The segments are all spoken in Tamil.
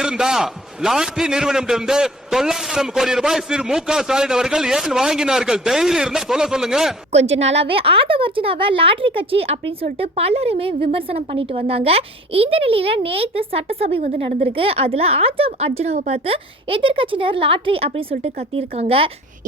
இருந்தா லாட்டரி நிறுவனம் 900 கோடி ரூபாய் திரு மு.க. ஸ்டாலின் அவர்கள் ஏன் வாங்கினார்கள்? தைரியம் இருந்தா சொல்லுங்க. கொஞ்ச நாளாவே ஆதவர்ஜுனாவை லாட்டரி கட்சி அப்படின்னு சொல்லிட்டு பலருமே விமர்சனம் பண்ணிட்டு வந்தாங்க. இந்த நிலையில நேத்து சட்டசபை நடந்திருக்கு. அதுல ஆதவ் அர்ஜுனாவை பார்த்து எதிர்கட்சியினர் லாட்டரி அப்படின்னு சொல்லிட்டு கத்தியிருக்காங்க.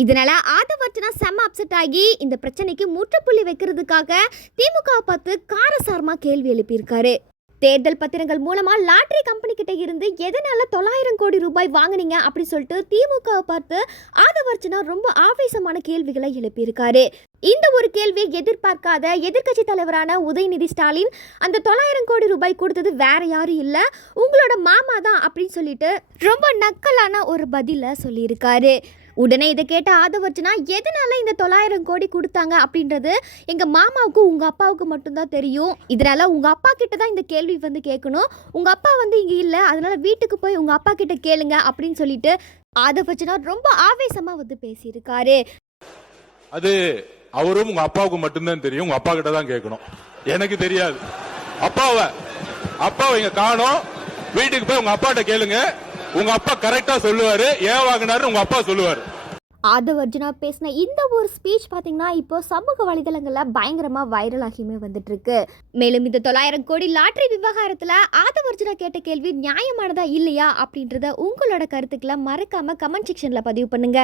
இதனால ஆதவ் அர்ஜுனா செம்ம அப்செட் ஆகி இந்த பிரச்சனைக்கு முற்றுப்புள்ளி வைக்கிறதுக்காக திமுக பார்த்து காரசாரமா கேள்வி எழுப்பியிருக்காரு. தேர்தல் பத்திரங்கள் மூலமா லாட்டரி கம்பெனி கிட்ட இருந்து எதனால 900 கோடி ரூபாய் வாங்குனீங்க அப்படி சொல்லிட்டு திமுக பார்த்து ஆதவர்ஜுனா ரொம்ப ஆவேசமான கேள்விகளை எழுப்பியிருக்காரு. இந்த ஒரு கேள்வியை எதிர்பார்க்காத எதிர்கட்சி தலைவரான உதயநிதி ஸ்டாலின் அந்த 900 கோடி ரூபாய் கொடுத்தது வேற யாரும் இல்ல, உங்களோட மாமா தான் அப்படின்னு சொல்லிட்டு ரொம்ப நக்கலான ஒரு பதில சொல்லியிருக்காரு. உடனே இதை கேட்ட ஆதவர்ஜுனா எதனால இந்த 900 கோடி கொடுத்தாங்க அப்படின்றது எங்க மாமாவுக்கு உங்க அப்பாவுக்கு மட்டும்தான் தெரியும். இதனால உங்க அப்பா கிட்ட தான் இந்த கேள்வி கேட்கணும். உங்க அப்பா இங்க இல்ல, அதனால வீட்டுக்கு போய் உங்க அப்பா கிட்ட கேளுங்க அப்படின்னு சொல்லிட்டு ஆதவர்ஜுனா ரொம்ப ஆவேசமா பேசியிருக்காரு. அது அவரும் உங்க அப்பாவுக்கு மட்டும்தான் தெரியும். உங்க அப்பா கிட்ட தான் கேட்கணும், எனக்கு தெரியாது. அப்பாவை இங்க காணோம், வீட்டுக்கு போய் உங்க அப்பாட்ட கேளுங்க. உங்க அப்பா கரெக்டா சொல்லுவாரு, ஏன் வாங்கினாரு உங்க அப்பா சொல்லுவாரு. ஆதவர்ஜுனா பேசின இந்த ஒரு ஸ்பீச் பார்த்தீங்கன்னா இப்போ சமூக வலைதளங்களில் பயங்கரமாக வைரல் ஆகியுமே வந்துட்டு இருக்கு. மேலும் இந்த 900 கோடி லாட்டரி விவகாரத்தில் ஆதவர்ஜுனா கேட்ட கேள்வி நியாயமானதா இல்லையா அப்படின்றத உங்களோட கருத்துக்களை மறக்காம கமெண்ட் செக்ஷனில் பதிவு பண்ணுங்க.